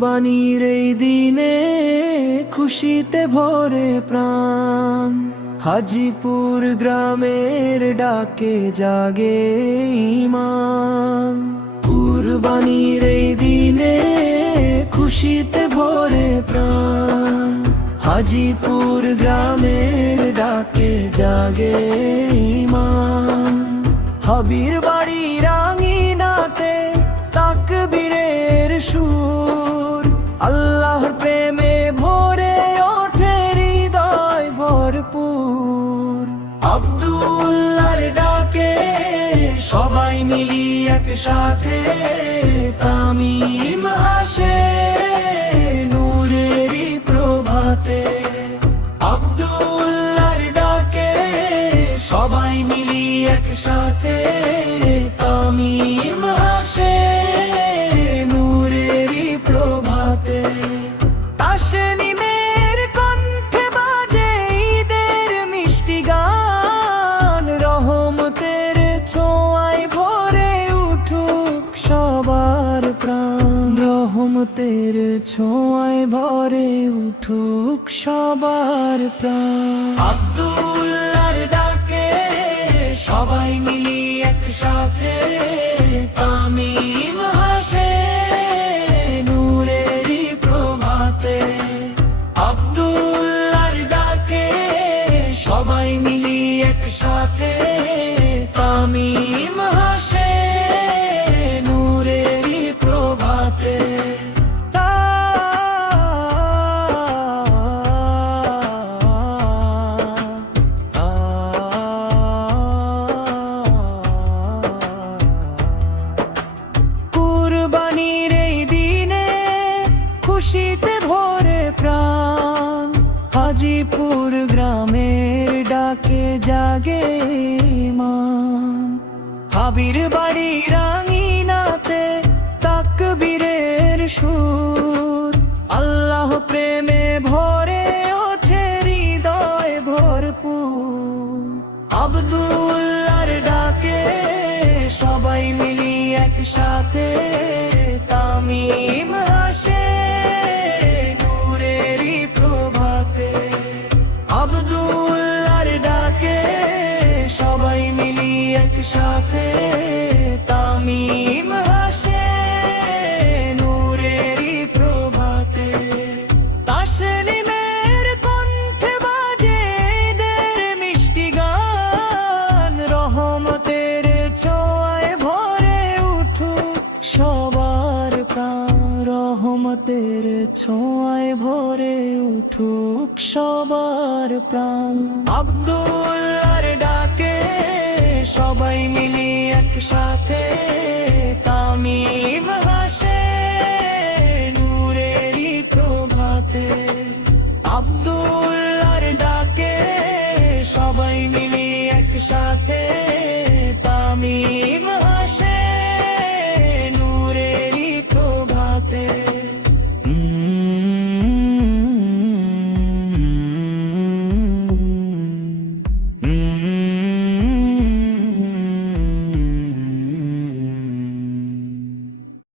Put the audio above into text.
কুরবানির এই দিনে খুশিতে ভরে প্রাণ, হাজিপুর গ্রামের ডাকে জাগে ঈমান। কুরবানির এই দিনে খুশিতে ভরে প্রাণ, হাজিপুর গ্রামের ডাকে জাগে ঈমান। হাবির বাড়ি রাঙিনাতে তাকবীরের সুর, আল্লাহর প্রেমে ভরে ওঠে হৃদয় ভরপুর। আব্দুল্লাহর ডাকে সবাই মিলি একসাথে, তামিম হাসে নূরেরই প্রভাতে। আব্দুল্লাহর ডাকে সবাই মিলি একসাথে, তামিম হাসে নূরেরই প্রভাতে। তাসনিমের কণ্ঠে বাজে ঈদের মিষ্টি গান, রহমতের ছোঁয়ায় ভরে উঠুক সবার প্রাণ, রহমতের ছোঁয়ায় ভরে উঠুক সবার প্রাণ। আব্দুল্লাহর ডাকে সবাই মিলি একসাথে, তামিম হাসে নূরেরই প্রভাতে। আব্দুল্লাহর ডাকে সবাই মিলি একসাথে, তামিম হাসে নূরেরই প্রভাতে। কুরবানির এই দিনে খুশিতে ভরে প্রাণ, হাজিপুর গ্রামের ডাকে জাগে ঈমান। হাবির বাড়ি রাঙিনাতে তাকবীরের সুর, আল্লাহ প্রেমে ভরে ওঠে হৃদয় ভরপুর। আব্দুল্লাহর ডাকে সবাই মিলি একসাথে, তামিম হাসে নূরেরই প্রভাতে। আব্দুল্লাহর ডাকে সবাই মিলি একসাথে, তামিম হাসে নূরেরই প্রভাতে। তাসনিমের কণ্ঠে বাজে ঈদের মিষ্টি গান, রহমতের ছোঁয়ায় ভরে উঠুক সবার প্রাণ, রহমতের ছোঁয়ায় ভরে উঠুক সবার প্রাণ। আব্দুল্লাহর ডাকে সবাই মিলি একসাথে,